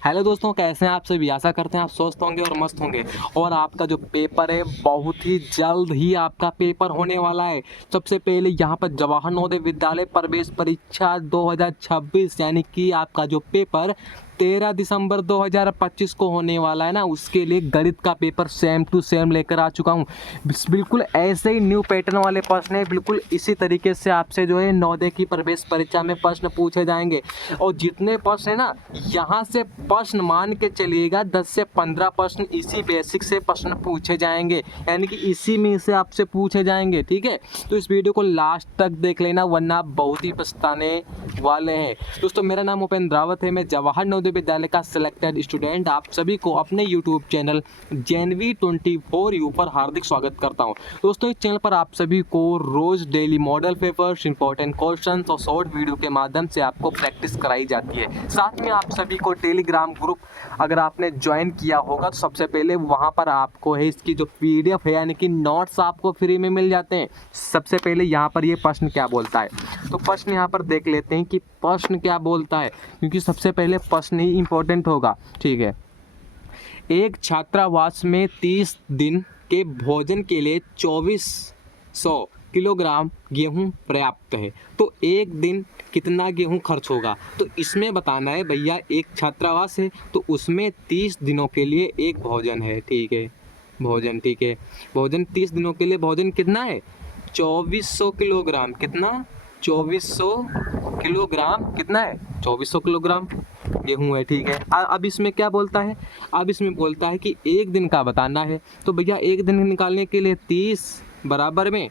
Hello दोस्तों, कैसे हैं आप सभी। आशा करते हैं आप स्वस्थ होंगे और मस्त होंगे। और आपका जो पेपर है बहुत ही जल्द ही आपका पेपर होने वाला है। सबसे पहले यहाँ पर जवाहर नवोदय विद्यालय प्रवेश परीक्षा 2026 यानी कि आपका जो पेपर 13 दिसंबर 2025 को होने वाला है ना, उसके लिए गणित का पेपर सेम टू सेम लेकर आ चुका हूँ। बिल्कुल ऐसे ही न्यू पैटर्न वाले प्रश्न है, बिल्कुल इसी तरीके से आपसे जो है नवोदय की प्रवेश परीक्षा में प्रश्न पूछे जाएंगे। और जितने प्रश्न है ना, यहाँ से प्रश्न मान के चलिएगा 10 से 15 प्रश्न इसी बेसिक से प्रश्न पूछे जाएंगे, यानी कि इसी में से आपसे पूछे जाएंगे। ठीक है, तो इस वीडियो को लास्ट तक देख लेना, वरना आप बहुत ही पछताने वाले हैं। दोस्तों, मेरा नाम उपेंद्र रावत है, मैं जवाहर नवोदय विद्यालय का सिलेक्टेड स्टूडेंट आप सभी को अपने यूट्यूब चैनल JNV24U पर हार्दिक स्वागत करता हूं। दोस्तों, इस चैनल पर आप सभी को रोज daily model papers, important questions और शॉर्ट वीडियो के माध्यम से आपको प्रैक्टिस कराई जाती है। साथ में आप सभी को टेलीग्राम ग्रुप अगर आपने ज्वाइन किया होगा तो सबसे पहले वहां पर आपको है इसकी जो PDF है यानी कि नोट्स आपको फ्री में मिल जाते हैं। सबसे पहले यहाँ पर ये प्रश्न क्या बोलता है, तो प्रश्न यहाँ पर देख लेते हैं कि प्रश्न क्या बोलता है, क्योंकि सबसे पहले प्रश्न ही इंपॉर्टेंट होगा। ठीक है, एक छात्रावास में 30 दिन के भोजन के लिए 2400 किलोग्राम गेहूं पर्याप्त है, तो एक दिन कितना गेहूं खर्च होगा। तो इसमें बताना है भैया, एक छात्रावास है तो उसमें 30 दिनों के लिए एक भोजन है। ठीक है, भोजन, ठीक है, भोजन 30 दिनों के लिए भोजन कितना है, 2400 किलोग्राम। कितना, 2400 किलोग्राम। कितना है, 2400 किलोग्राम गेहूं है। ठीक है, अब इसमें क्या बोलता है, अब इसमें बोलता है कि एक दिन का बताना है। तो भैया एक दिन निकालने के लिए 30 बराबर में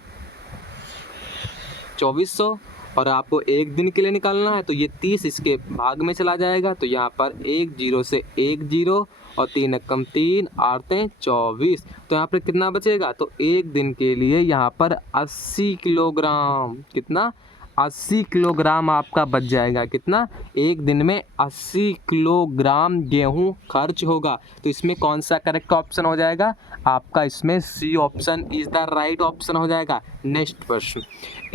2400, और आपको एक दिन के लिए निकालना है तो ये 30 इसके भाग में चला जाएगा। तो यहाँ पर 1 0 से 1 0 और 3 एकम 3 8 24, तो यहाँ पर कितना बचेगा, तो एक दिन के लिए यहाँ पर 80 किलोग्राम। कितना, 80 किलोग्राम आपका बच जाएगा। कितना, एक दिन में 80 किलोग्राम गेहूं खर्च होगा। तो इसमें कौन सा करेक्ट ऑप्शन हो जाएगा आपका, इसमें C option is the right option हो जाएगा। नेक्स्ट प्रश्न,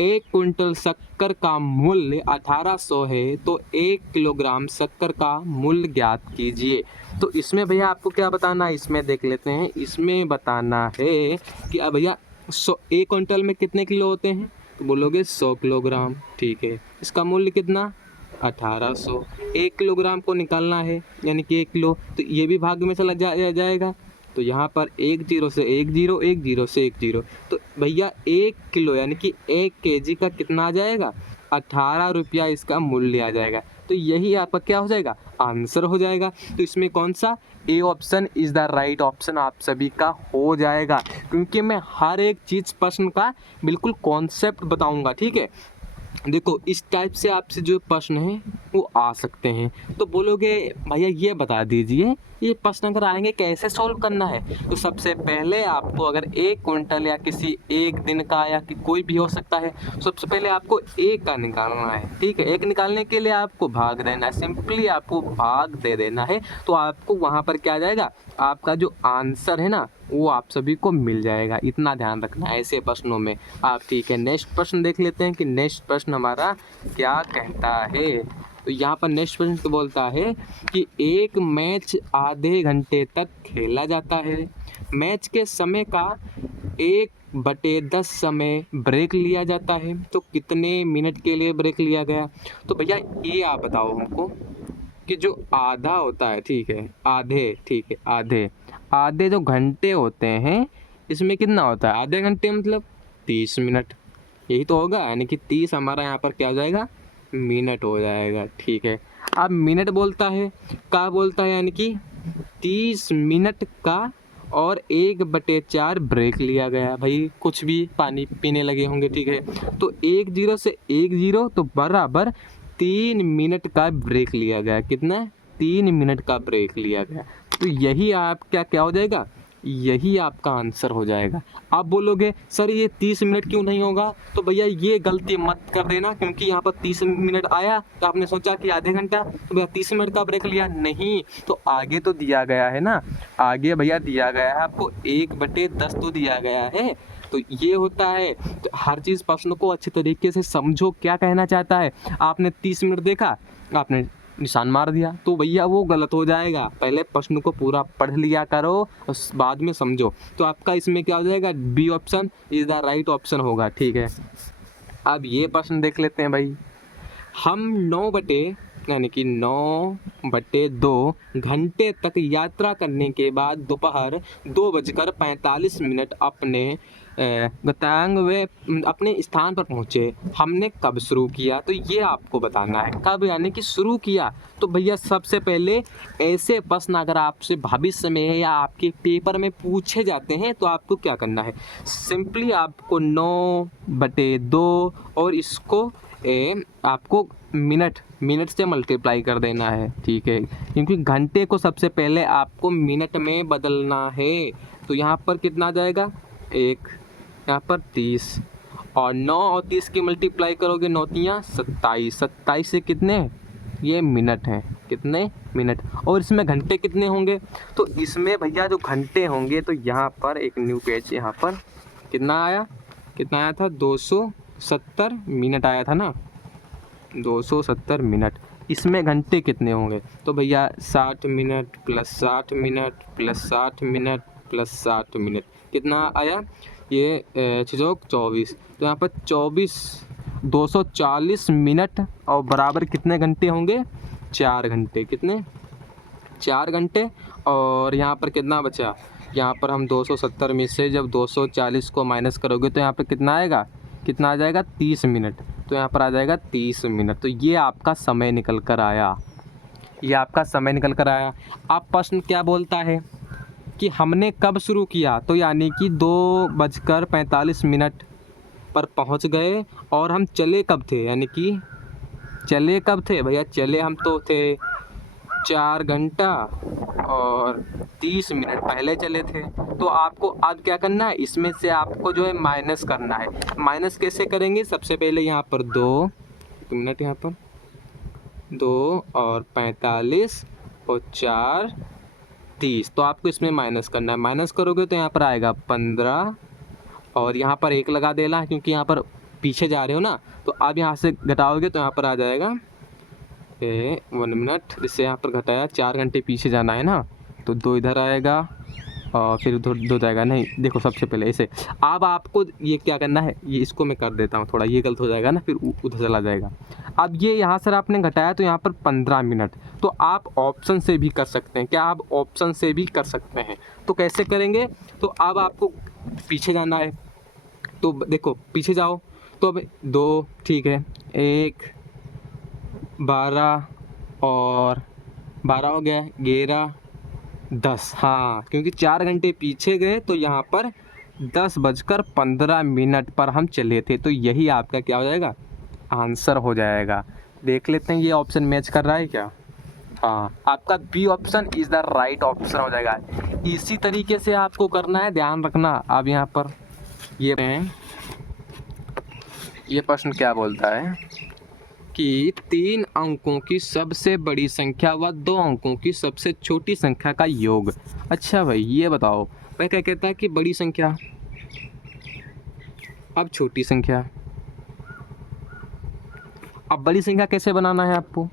एक क्विंटल शक्कर का मूल्य 1800 है, तो 1 किलोग्राम शक्कर का मूल्य ज्ञात कीजिए। तो इसमें भैया आपको क्या बताना है, इसमें देख लेते हैं। इसमें बताना है कि अब भैया 1 क्विंटल में कितने किलो होते हैं, तो बोलोगे 100 किलोग्राम। ठीक है, इसका मूल्य कितना, 1800। 1 किलोग्राम को निकालना है यानी कि 1 किलो, तो ये भी भाग में चला जाएगा। तो यहाँ पर 1 0 से 1 0, 1 0 से 1 0, तो भैया 1 किलो यानी कि 1 kg का कितना आ जाएगा, 18 रुपया इसका मूल्य आ जाएगा। तो यही आपका क्या हो जाएगा, आंसर हो जाएगा। तो इसमें कौन सा, A option is the right option आप सभी का हो जाएगा, क्योंकि मैं हर एक चीज़ प्रश्न का बिल्कुल कॉन्सेप्ट बताऊंगा। ठीक है, देखो इस टाइप से आपसे जो प्रश्न है वो आ सकते हैं। तो बोलोगे भैया ये बता दीजिए ये प्रश्न अगर आएंगे कैसे सॉल्व करना है। तो सबसे पहले आपको अगर 1 क्विंटल या किसी एक दिन का या कोई भी हो सकता है, सबसे पहले आपको 1 का निकालना है। ठीक है, 1 निकालने के लिए आपको भाग देना है, सिंपली आपको भाग दे देना है। तो आपको वहाँ पर क्या आ जाएगा, आपका जो आंसर है ना वो आप सभी को मिल जाएगा। इतना ध्यान रखना है ऐसे प्रश्नों में आप। ठीक है, नेक्स्ट प्रश्न देख लेते हैं कि नेक्स्ट प्रश्न हमारा क्या कहता है। तो यहाँ पर नेक्स्ट प्रश्न तो बोलता है कि एक मैच आधे घंटे तक खेला जाता है, मैच के समय का 1/10 समय ब्रेक लिया जाता है, तो कितने मिनट के लिए ब्रेक लिया गया। तो भैया ये आप बताओ हमको कि जो आधा होता है, ठीक है आधे, ठीक है आधे जो घंटे होते हैं इसमें कितना होता है, आधे घंटे मतलब 30 मिनट, यही तो होगा। यानी कि 30 हमारा यहाँ पर क्या हो जाएगा, मिनट हो जाएगा। ठीक है, अब मिनट बोलता है, क्या बोलता है, यानी कि 30 मिनट का और 1/4 ब्रेक लिया गया। भाई कुछ भी पानी पीने लगे होंगे। ठीक है, तो 1 0 से 1 0 तो बराबर 3 मिनट का ब्रेक लिया गया। कितना, 3 मिनट का ब्रेक लिया गया। तो यही आपका क्या हो जाएगा, यही आपका आंसर हो जाएगा। आप बोलोगे सर ये 30 मिनट क्यों नहीं होगा, तो भैया ये गलती मत कर देना, क्योंकि यहाँ पर 30 मिनट आया तो आपने सोचा कि आधे घंटा, तो भैया 30 मिनट का ब्रेक लिया नहीं। तो आगे तो दिया गया है ना, आगे भैया दिया गया है आपको 1/10 तो दिया गया है। तो ये होता है। तो हर चीज़ प्रश्न को अच्छे तरीके से समझो क्या कहना चाहता है। आपने 30 मिनट देखा, आपने निशान मार दिया तो भैया वो गलत हो जाएगा। पहले प्रश्न को पूरा पढ़ लिया करो और बाद में समझो। तो आपका इसमें क्या हो जाएगा, B option is the right option होगा। ठीक है, अब ये प्रश्न देख लेते हैं भाई। हम 9/2 घंटे तक यात्रा करने के बाद दोपहर 2:45 अपने गंतव्य अपने स्थान पर पहुँचे। हमने कब शुरू किया, तो ये आपको बताना है कब यानी कि शुरू किया। तो भैया सबसे पहले ऐसे प्रश्न अगर आपसे भविष्य में या आपके पेपर में पूछे जाते हैं तो आपको क्या करना है, सिंपली आपको 9/2 और इसको आपको मिनट से मल्टीप्लाई कर देना है। ठीक है, क्योंकि घंटे को सबसे पहले आपको मिनट में बदलना है। तो यहाँ पर कितना आ जाएगा, 1, यहाँ पर 30 और 9 और 30 की मल्टीप्लाई करोगे 9 तियाँ 27, 27 से कितने, ये मिनट हैं, कितने मिनट। और इसमें घंटे कितने होंगे, तो इसमें भैया जो घंटे होंगे तो यहाँ पर एक न्यू पेज, यहाँ पर कितना आया था 270 मिनट आया था ना, 270 मिनट। इसमें घंटे कितने होंगे, तो भैया 60 minute plus 60 minute plus 60 minute plus 60 minute कितना आया, ये 24। तो यहाँ पर 240 मिनट और बराबर कितने घंटे होंगे, 4 घंटे। कितने, 4 घंटे। और यहाँ पर कितना बचा, यहाँ पर हम 270 में से जब 240 को माइनस करोगे तो यहाँ पर कितना आएगा, कितना आ जाएगा 30 मिनट। तो यहाँ पर आ जाएगा 30 मिनट। तो ये आपका समय निकल कर आया, ये आपका समय निकल कर आया। अब प्रश्न क्या बोलता है कि हमने कब शुरू किया, तो यानी कि 2:45 पर पहुँच गए और हम चले कब थे, यानी कि चले कब थे भैया, चले हम तो थे 4 घंटा और 30 मिनट पहले चले थे। तो आपको अब क्या करना है, इसमें से आपको जो है माइनस करना है। माइनस कैसे करेंगे, सबसे पहले यहाँ पर 2 मिनट, यहाँ पर 2 और 45 और 4 30, तो आपको इसमें माइनस करना है। माइनस करोगे तो यहाँ पर आएगा 15 और यहाँ पर 1 लगा देना है क्योंकि यहाँ पर पीछे जा रहे हो ना। तो अब यहाँ से घटाओगे तो यहाँ पर आ जाएगा 1 मिनट, जिससे यहाँ पर घटाया 4 घंटे पीछे जाना है ना, तो 2 इधर आएगा और फिर उधर 2 जाएगा। नहीं देखो, सबसे पहले ऐसे। अब आपको ये क्या करना है, ये इसको मैं कर देता हूँ थोड़ा, ये गलत हो जाएगा ना, फिर उधर चला जाएगा। अब ये यहाँ से आपने घटाया तो यहाँ पर 15 मिनट। तो आप ऑप्शन से भी कर सकते हैं, क्या आप ऑप्शन से भी कर सकते हैं। तो कैसे करेंगे, तो अब आपको पीछे जाना है, तो देखो पीछे जाओ, तो अब 2 ठीक है, 1 12 और 12 हो गया, 11 10, हाँ क्योंकि 4 घंटे पीछे गए तो यहाँ पर 10:15 पर हम चले थे। तो यही आपका क्या हो जाएगा, आंसर हो जाएगा। देख लेते हैं ये ऑप्शन मैच कर रहा है क्या, हाँ आपका B option is the right option हो जाएगा। इसी तरीके से आपको करना है, ध्यान रखना। अब यहाँ पर ये प्रश्न क्या बोलता है कि 3 अंकों की सबसे बड़ी संख्या व 2 अंकों की सबसे छोटी संख्या का योग। अच्छा भाई ये बताओ, भाई क्या कहता है कि बड़ी संख्या, अब छोटी संख्या। अब बड़ी संख्या कैसे बनाना है आपको,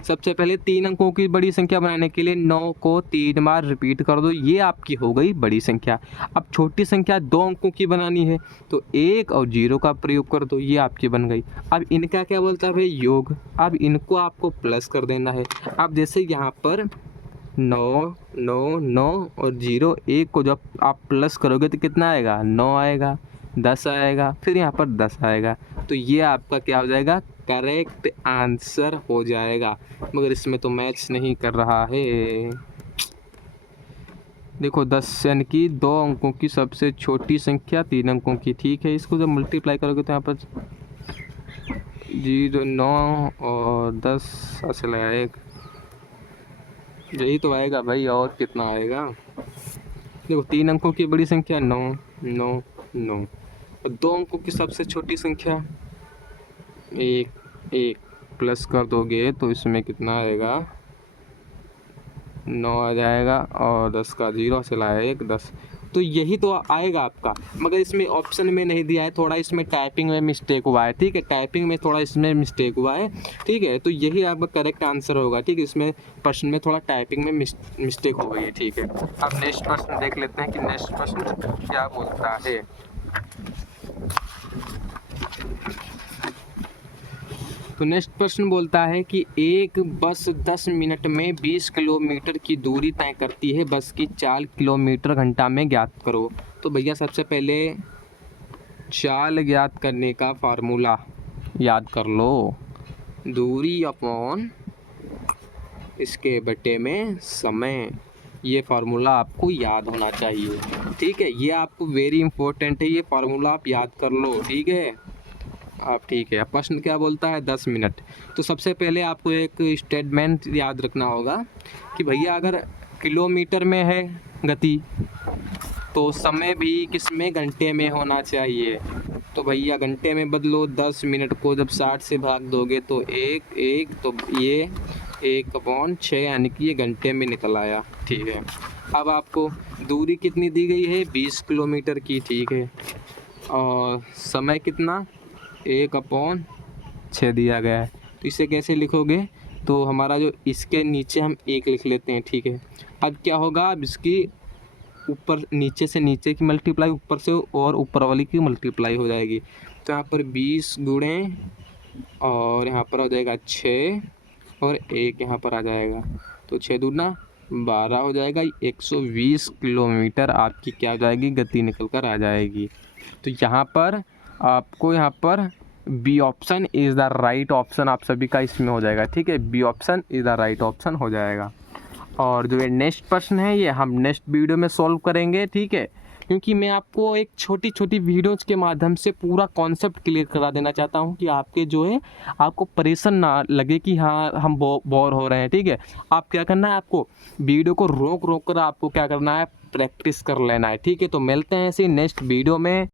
सबसे पहले 3 अंकों की बड़ी संख्या बनाने के लिए 9 को 3 बार रिपीट कर दो, ये आपकी हो गई बड़ी संख्या। अब छोटी संख्या 2 अंकों की बनानी है तो 1 और 0 का प्रयोग कर दो, ये आपकी बन गई। अब इनका क्या बोलता है भाई, योग। अब इनको आपको प्लस कर देना है। अब जैसे यहाँ पर 9 9 9 और 0 1 को जब आप प्लस करोगे तो कितना आएगा, 9 आएगा, 10 आएगा, फिर यहाँ पर 10 आएगा। तो ये आपका क्या हो जाएगा, करेक्ट आंसर हो जाएगा। मगर इसमें तो मैच नहीं कर रहा है। देखो 10 यानी कि 2 अंकों की सबसे छोटी संख्या 3 अंकों की, ठीक है। इसको जब मल्टीप्लाई करोगे तो यहाँ पर 0 9 और 10 ऐसे लगा 1, यही तो आएगा भाई, और कितना आएगा। देखो 3 अंकों की बड़ी संख्या 9 9 9, 2 अंकों की सबसे छोटी संख्या 1 1, प्लस कर दोगे तो इसमें कितना आएगा, 9 आ जाएगा और 10 का 0 चला 1 10, तो यही तो आएगा आपका, मगर इसमें ऑप्शन में नहीं दिया है, थोड़ा इसमें टाइपिंग में मिस्टेक हुआ है, ठीक है, टाइपिंग में थोड़ा इसमें मिस्टेक हुआ है, ठीक है, तो यही आपका करेक्ट आंसर होगा, ठीक है, इसमें प्रश्न में थोड़ा टाइपिंग में मिस्टेक हो गई है, ठीक है। अब नेक्स्ट प्रश्न देख लेते हैं कि नेक्स्ट प्रश्न क्या बोलता है। तो नेक्स्ट प्रश्न बोलता है कि एक बस 10 मिनट में 20 किलोमीटर की दूरी तय करती है, बस की 4 किलोमीटर घंटा में ज्ञात करो। तो भैया सबसे पहले चाल ज्ञात करने का फार्मूला याद कर लो, दूरी अपॉन इसके बटे में समय, ये फार्मूला आपको याद होना चाहिए, ठीक है, ये आपको वेरी इंपॉर्टेंट है, ये फार्मूला आप याद कर लो, ठीक है आप, ठीक है। अब प्रश्न क्या बोलता है 10 मिनट, तो सबसे पहले आपको एक स्टेटमेंट याद रखना होगा कि भैया अगर किलोमीटर में है गति तो समय भी किस में, घंटे में होना चाहिए। तो भैया घंटे में बदलो, 10 मिनट को जब 60 से भाग दोगे तो एक तो ये 1/6 यानी कि ये घंटे में निकल आया, ठीक है। अब आपको दूरी कितनी दी गई है, 20 किलोमीटर की, ठीक है, और समय कितना, 1/6 दिया गया है। तो इसे कैसे लिखोगे, तो हमारा जो इसके नीचे हम 1 लिख लेते हैं, ठीक है। अब क्या होगा, अब इसकी ऊपर नीचे से नीचे की मल्टीप्लाई ऊपर से और ऊपर वाली की मल्टीप्लाई हो जाएगी। तो यहाँ पर 20 गुणे और यहाँ पर हो जाएगा 6 और 1 यहाँ पर आ जाएगा, तो 6 दूना 12 हो जाएगा, 120 किलोमीटर आपकी क्या हो जाएगी, गति निकल कर आ जाएगी। तो यहाँ पर आपको यहाँ पर B option is the right option आप सभी का इसमें हो जाएगा, ठीक है, B option is the right option हो जाएगा। और जो ये नेक्स्ट प्रश्न है ये हम नेक्स्ट वीडियो में सॉल्व करेंगे, ठीक है, क्योंकि मैं आपको एक छोटी छोटी वीडियोज़ के माध्यम से पूरा कॉन्सेप्ट क्लियर करा देना चाहता हूँ कि आपके जो है आपको परेशान ना लगे कि हाँ हम बोर हो रहे हैं, ठीक है। आप क्या करना है, आपको वीडियो को रोक कर आपको क्या करना है, प्रैक्टिस कर लेना है, ठीक है। तो मिलते हैं ऐसे नेक्स्ट वीडियो में।